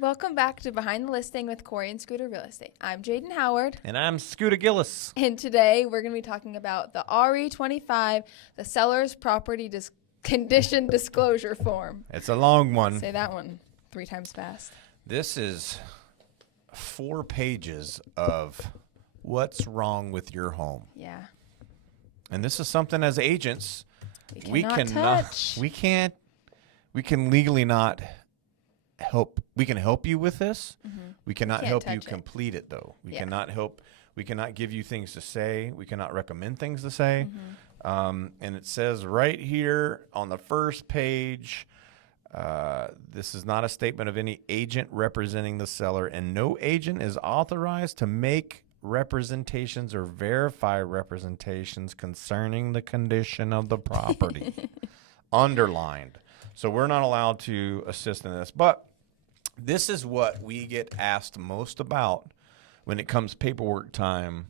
welcome back to Behind the Listing with Corey and Scooter Real Estate. I'm Jaden Howard. And I'm Scooter Gillis. And today we're going to be talking about the RE25, the Seller's Property Condition Disclosure Form. It's a long one. Say that one 3 times fast. This is 4 pages of what's wrong with your home. Yeah. And this is something as agents We cannot we can legally not help. We can help you with this. Mm-hmm. We cannot Can't help you touch it. complete it though. We Yeah. cannot help. We cannot give you things to say. We cannot recommend things to say. Mm-hmm. And it says right here on the first page, this is not a statement of any agent representing the seller, and no agent is authorized to make representations or verify representations concerning the condition of the property. Underlined. So we're not allowed to assist in this. But this is what we get asked most about when it comes paperwork time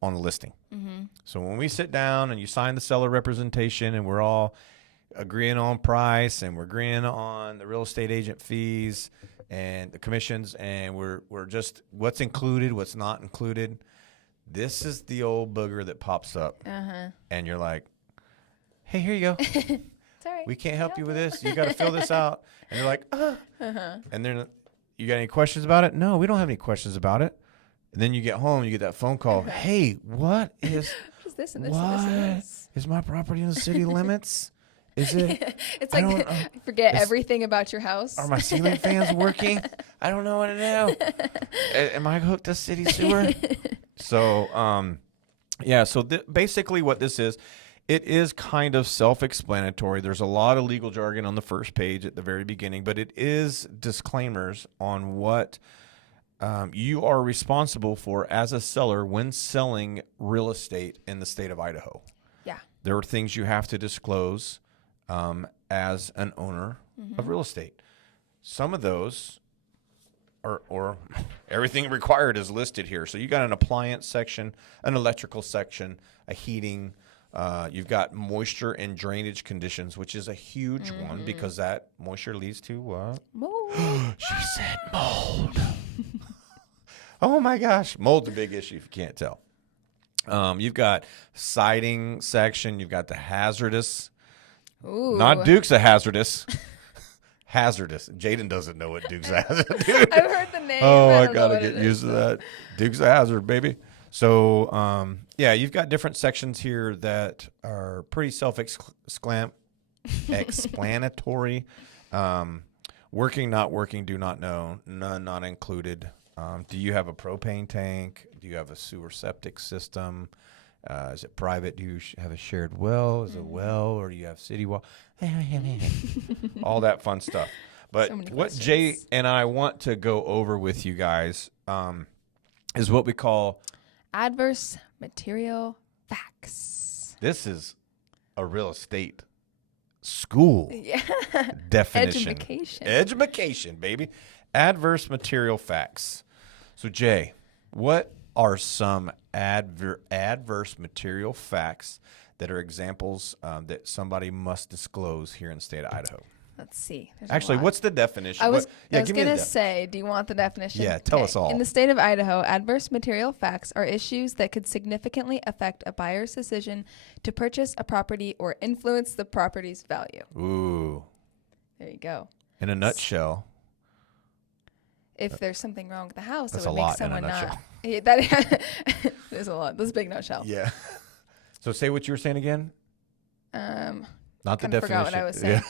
on a listing. Mm-hmm. So when we sit down and you sign the seller representation and we're all agreeing on price and we're agreeing on the real estate agent fees and the commissions, and we're just what's included, what's not included, this is the old booger that pops up. And you're like, hey, here you go. Sorry. We can't help you with this. You got to fill this out. And you're like, and then you got any questions about it? No, we don't have any questions about it. And then you get home, you get that phone call. Hey, what is What is this and this and this and this? is my property in the city limits? Is it? It's I like don't- forget is- everything about your house. Are my ceiling fans working? I don't know what to do. Am I hooked to city sewer? So, yeah. So basically, what this is, it is kind of self-explanatory. There's a lot of legal jargon on the first page at the very beginning, but it is disclaimers on what you are responsible for as a seller when selling real estate in the state of Idaho. Yeah. There are things you have to disclose as an owner of real estate. Some of those or everything required is listed here. So you got an appliance section, an electrical section, a heating. You've got moisture and drainage conditions, which is a huge one because that moisture leads to what? Mold. She said mold. Oh my gosh. Mold's a big issue if you can't tell. You've got siding section. You've got the hazardous. Ooh. Not Duke's a hazardous. Hazardous. Jaden doesn't know what Duke's a hazard. I've heard the name. Oh, I don't know gotta what get it used is. to that. Duke's a hazard, baby. So, yeah, you've got different sections here that are pretty self-explanatory. Working, not working, do not know, none not included. Do you have a propane tank? Do you have a sewer septic system? Is it private? Do you have a shared well? Is it a well, or do you have city well? All that fun stuff. But So many what Jay questions. and I want to go over with you guys is what we call, Adverse material facts. this is a real estate school Yeah. definition. Education. Education, baby. Adverse material facts. So, Jay, what are some adverse material facts that are examples that somebody must disclose here in the state of Idaho? Let's see. There's a Actually, lot. what's the definition? I was give me going the to say, do you want the definition? Yeah, tell us all. In the state of Idaho, adverse material facts are issues that could significantly affect a buyer's decision to purchase a property or influence the property's value. Ooh. There you go. In a nutshell. If there's something wrong with the house, That's it a would make lot in a someone not. nutshell. Yeah, that there's a lot. This is a big nutshell. Yeah. So say what you were saying again. Not the Kinda definition. forgot what I was saying. Yeah.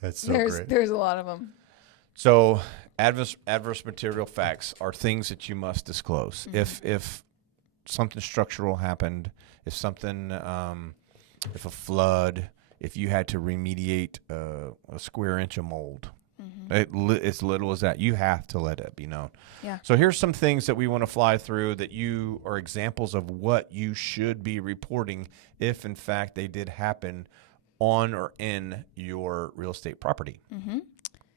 That's so great. There's a lot of them. So adverse material facts are things that you must disclose. If something structural happened, if something, if a flood, if you had to remediate a square inch of mold, it's little as that. You have to let it be known. Yeah. So here's some things that we want to fly through that you are examples of what you should be reporting if, in fact, they did happen on or in your real estate property.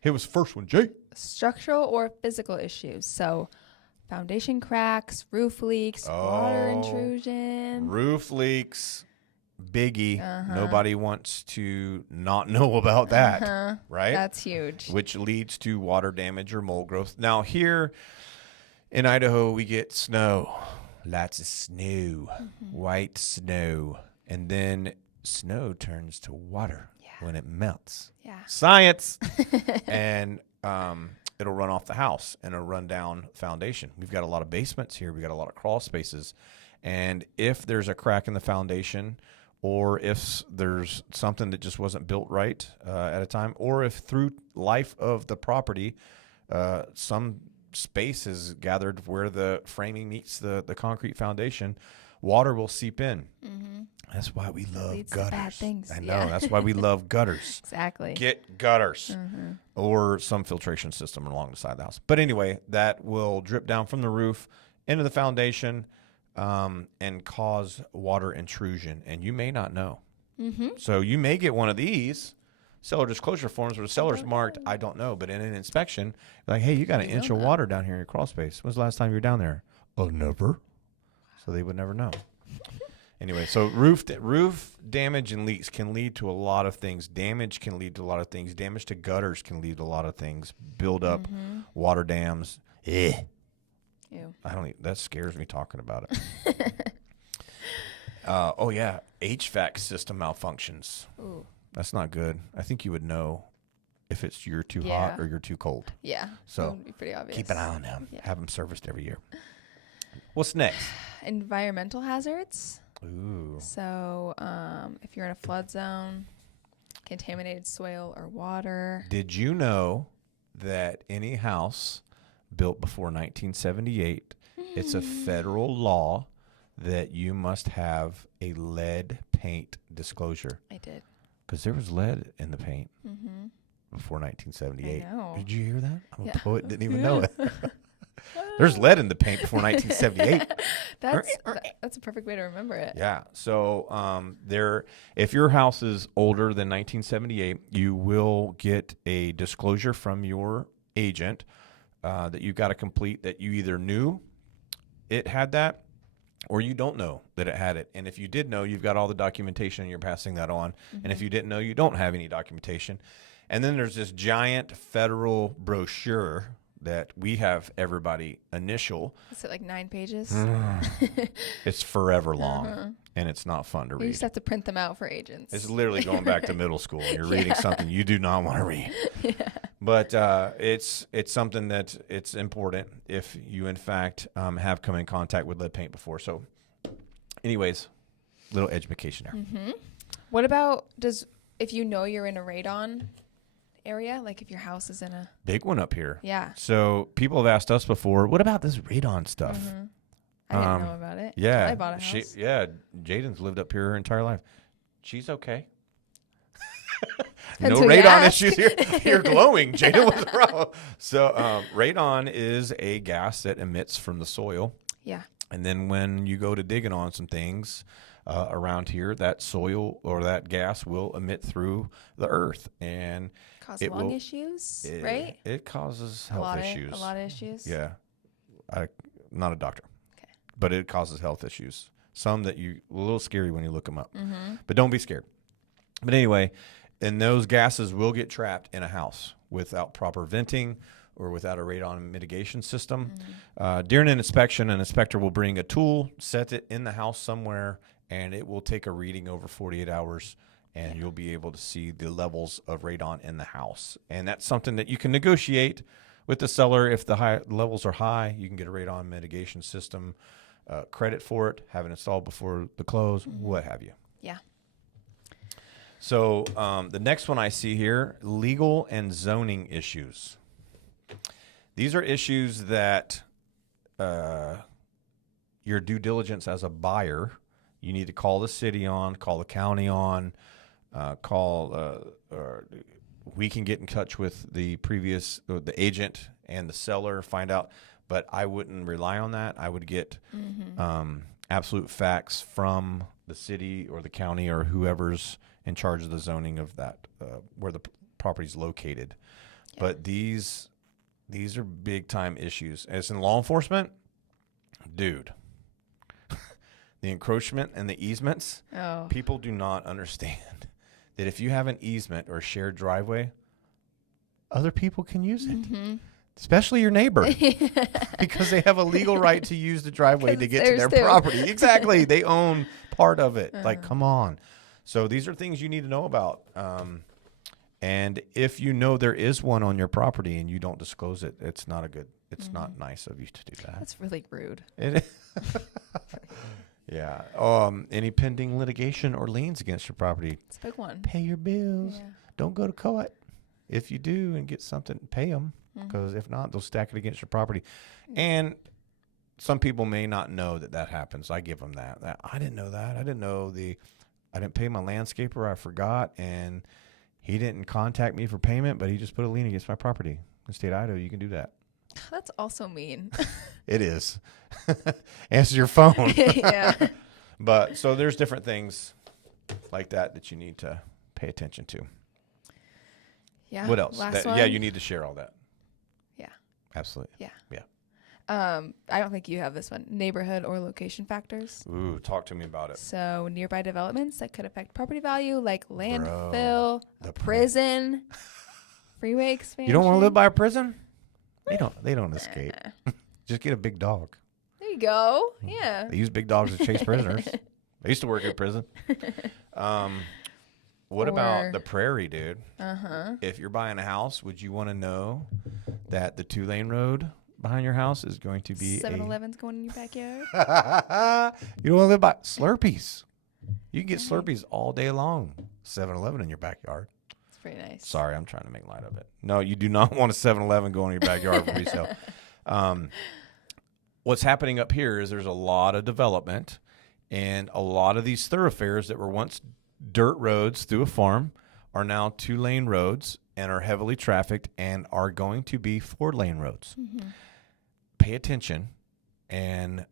Here was the first one, Jay. Structural or physical issues. So foundation cracks, roof leaks, water Oh. intrusion. Roof leaks. biggie. Nobody wants to not know about that, right? That's huge. Which leads to water damage or mold growth. Now, here in Idaho, we get snow, lots of snow, white snow, and then snow turns to water when it melts. Yeah. Science. And it'll run off the house and it'll run down foundation. We've got a lot of basements here. We've got a lot of crawl spaces. And if there's a crack in the foundation, or if there's something that just wasn't built right at a time, or if through life of the property, some space is gathered where the framing meets the concrete foundation, water will seep in. That's why we love leads to gutters. bad things. I know. That's why we love gutters. Exactly. Get gutters or some filtration system along the side of the house. But anyway, that will drip down from the roof into the foundation and cause water intrusion. And you may not know. So you may get one of these seller disclosure forms where the seller's marked, I don't know. But in an inspection, like, hey, you got an inch of water down here in your crawl space. When's the last time you were down there? Oh, never. So they would never know. Anyway, so roof damage and leaks can lead to a lot of things. Damage can lead to a lot of things. Damage to gutters can lead to a lot of things. Build up, water dams. Ew. That scares me talking about it. Oh yeah, HVAC system malfunctions. Ooh. That's not good. I think you would know if you're too hot or you're too cold. Yeah. So would be pretty obvious. keep an eye on them. Yeah. Have them serviced every year. What's next? Environmental hazards. Ooh. So if you're in a flood zone, contaminated soil or water. Did you know that any house built before 1978, it's a federal law that you must have a lead paint disclosure? I did. Because there was lead in the paint before 1978. I know. Did you hear that? I'm Yeah. a poet, didn't even know it. There's lead in the paint before 1978. That's a perfect way to remember it. Yeah. So if your house is older than 1978, you will get a disclosure from your agent that you've got to complete, that you either knew it had that or you don't know that it had it. And if you did know, you've got all the documentation and you're passing that on. And if you didn't know, you don't have any documentation. And then there's this giant federal brochure that we have everybody initial. Is it like 9 pages? It's forever long, and it's not fun to You read. just have to print them out for agents. It's literally going back to middle school. You're reading something you do not want to read. But it's something that it's important if you, in fact, have come in contact with lead paint before. So anyways, little education there. What about if you know you're in a radon area, like if your house is in a Big one up here. Yeah. So people have asked us before, what about this radon stuff? I didn't know about it. Yeah. I bought a house. Jaden's lived up here her entire life. She's okay. Depends No who you radon ask. issues here. You're glowing. Jaden was wrong. So radon is a gas that emits from the soil. Yeah. And then when you go to digging on some things around here, that soil or that gas will emit through the earth. And Cause it lung will- issues, right? It causes health issues. A lot of issues. Yeah. I'm not a doctor. Okay. But it causes health issues. Some that a little scary when you look them up. But don't be scared. But anyway, and those gases will get trapped in a house without proper venting or without a radon mitigation system. During an inspection, an inspector will bring a tool, set it in the house somewhere, and it will take a reading over 48 hours, and you'll be able to see the levels of radon in the house. And that's something that you can negotiate with the seller. If the levels are high, you can get a radon mitigation system credit for it, have it installed before the close, what have you. Yeah. So the next one I see here, legal and zoning issues. These are issues that your due diligence as a buyer, you need to call the city on, call the county on, we can get in touch with the agent and the seller, find out. But I wouldn't rely on that. I would get absolute facts from the city or the county or whoever's in charge of the zoning of that, where the property's located. Yeah. But these are big time issues. As in law enforcement, dude, the encroachment and the easements. Oh. People do not understand that if you have an easement or a shared driveway, other people can use it, especially your neighbor, because they have a legal right to use the driveway to get to their property. Exactly. They own part of it. Like, come on. So these are things you need to know about. And if you know there is one on your property and you don't disclose it, it's not not nice of you to do that. That's really rude. It yeah. Any pending litigation or liens against your property? It's a big one. Pay your bills. Yeah. Don't go to court. If you do and get something, pay them, because if not, they'll stack it against your property. And some people may not know that happens. I give them that. I didn't know that. I didn't pay my landscaper. I forgot, and he didn't contact me for payment, but he just put a lien against my property. In the state of Idaho, you can do that. That's also mean. It is. Answer your phone. Yeah. But so there's different things like that you need to pay attention to. Yeah. What else? Last one? Yeah, you need to share all that. Yeah. Absolutely. Yeah. Yeah. I don't think you have this one. Neighborhood or location factors. Ooh, talk to me about it. So nearby developments that could affect property value, like landfill, the prison, freeway expansion. You don't want to live by a prison? They don't escape. Just get a big dog. There you go. Yeah. They use big dogs to chase prisoners. I used to work at prison. What about the prairie, dude? If you're buying a house, would you want to know that the 2-lane road behind your house is going to be 7-Eleven's going in your backyard? You don't want to live by Slurpees. You can get Slurpees all day long. 7-Eleven in your backyard. It's pretty nice. Sorry, I'm trying to make light of it. No, you do not want a 7-Eleven going in your backyard for resale. What's happening up here is there's a lot of development, and a lot of these thoroughfares that were once dirt roads through a farm are now 2-lane roads and are heavily trafficked and are going to be 4-lane roads. Pay attention and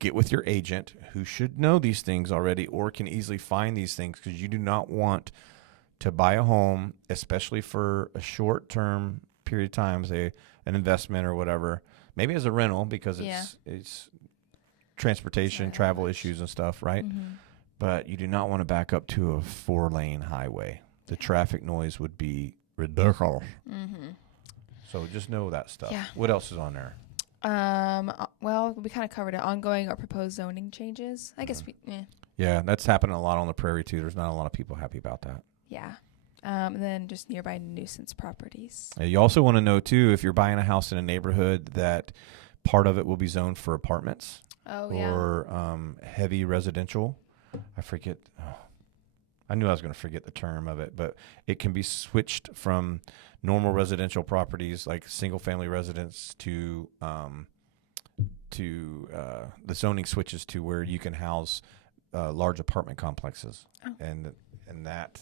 get with your agent, who should know these things already or can easily find these things, because you do not want to buy a home, especially for a short-term period of time, say an investment or whatever, maybe as a rental, because it's transportation, travel issues and stuff, right? But you do not want to back up to a 4-lane highway. The traffic noise would be ridiculous. So just know that stuff. Yeah. What else is on there? Well, we kind of covered it. Ongoing or proposed zoning changes. I guess Yeah, that's happening a lot on the prairie too. There's not a lot of people happy about that. Yeah. And then just nearby nuisance properties. You also want to know too, if you're buying a house in a neighborhood, that part of it will be zoned for apartments or heavy residential. I forget. I knew I was going to forget the term of it, but it can be switched from normal residential properties like single-family residence to the zoning switches to where you can house large apartment complexes, and that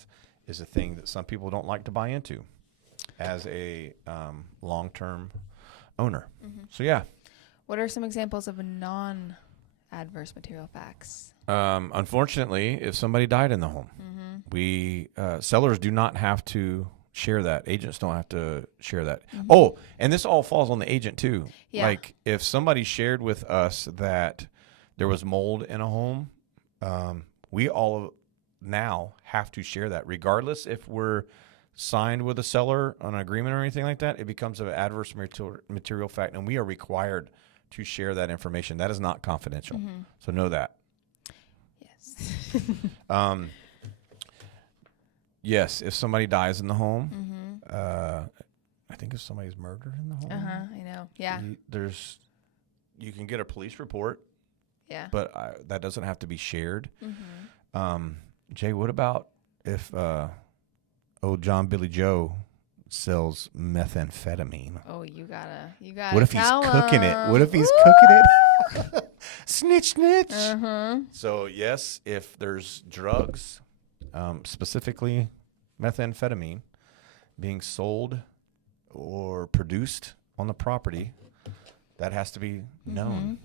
is a thing that some people don't like to buy into as a long-term owner. So yeah. What are some examples of non-adverse material facts? Unfortunately, if somebody died in the home, we sellers do not have to share that. Agents don't have to share that. Oh, and this all falls on the agent too. Yeah. Like if somebody shared with us that there was mold in a home, we all now have to share that, regardless if we're signed with a seller on an agreement or anything like that. It becomes an adverse material fact, and we are required to share that information. That is not confidential. So know that. Yes. Yes, if somebody dies in the home, I think if somebody's murdered in the home, I know. Yeah. You can get a police report. Yeah. But that doesn't have to be shared. Jay, what about if old John Billy Joe sells methamphetamine? Oh, you gotta. What if he's tell cooking it? him. What if he's cooking it? Snitch, snitch. So yes, if there's drugs, specifically methamphetamine, being sold or produced on the property, that has to be known.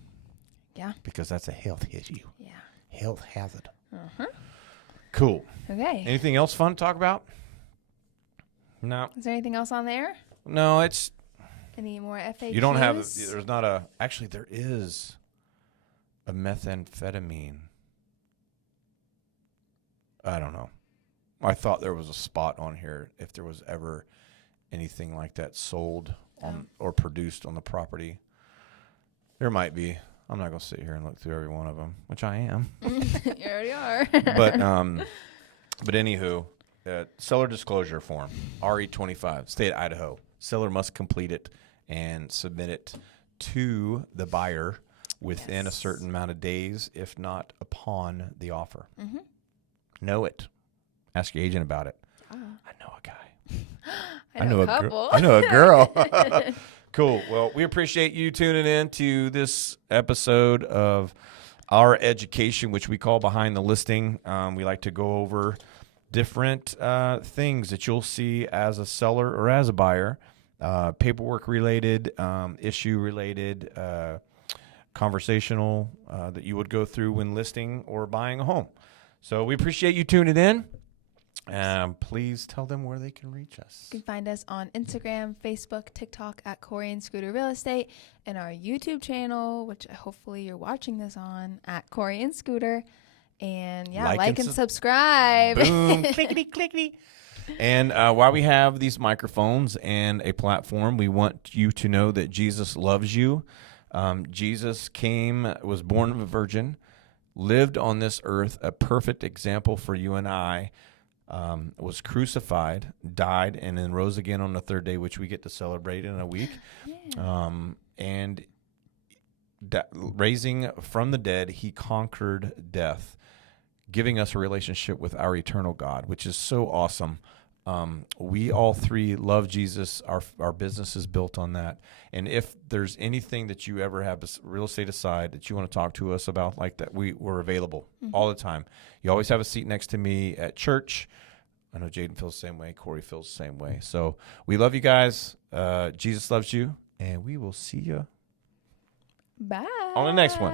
Yeah. Because that's a health issue. Yeah. Health hazard. Cool. Okay. Anything else fun to talk about? No. Is there anything else on there? No, it's... Any more FAQs? You don't have... There's not a... Actually, there is a methamphetamine. I don't know. I thought there was a spot on here if there was ever anything like that sold on or produced on the property. There might be. I'm not going to sit here and look through every one of them, which I am. You already are. But anywho, seller disclosure form, RE25, State of Idaho. Seller must complete it and submit it to the buyer within a certain amount of days, if not upon the offer. Mm-hmm. Know it. Ask your agent about it. Oh. I know a guy. I know a couple. I know a girl. Cool. Well, we appreciate you tuning in to this episode of our education, which we call Behind the Listing. We like to go over different things that you'll see as a seller or as a buyer, paperwork related, issue related, conversational that you would go through when listing or buying a home. So we appreciate you tuning in. Please tell them where they can reach us. You can find us on Instagram, Facebook, TikTok at Corey and Scooter Real Estate, and our YouTube channel, which hopefully you're watching this on, at Corey and Scooter. And yeah, like and subscribe. Boom, clickety, clickety. And while we have these microphones and a platform, we want you to know that Jesus loves you. Jesus came, was born of a virgin, lived on this earth, a perfect example for you and I, was crucified, died, and then rose again on the third day, which we get to celebrate in a week. Yeah. And raising from the dead, he conquered death, giving us a relationship with our eternal God, which is so awesome. We all three love Jesus. Our business is built on that. And if there's anything that you ever have, real estate aside, that you want to talk to us about like that, we're available all the time. You always have a seat next to me at church. I know Jaden feels the same way. Corey feels the same way. So we love you guys. Jesus loves you. And we will see you Bye. on the next one.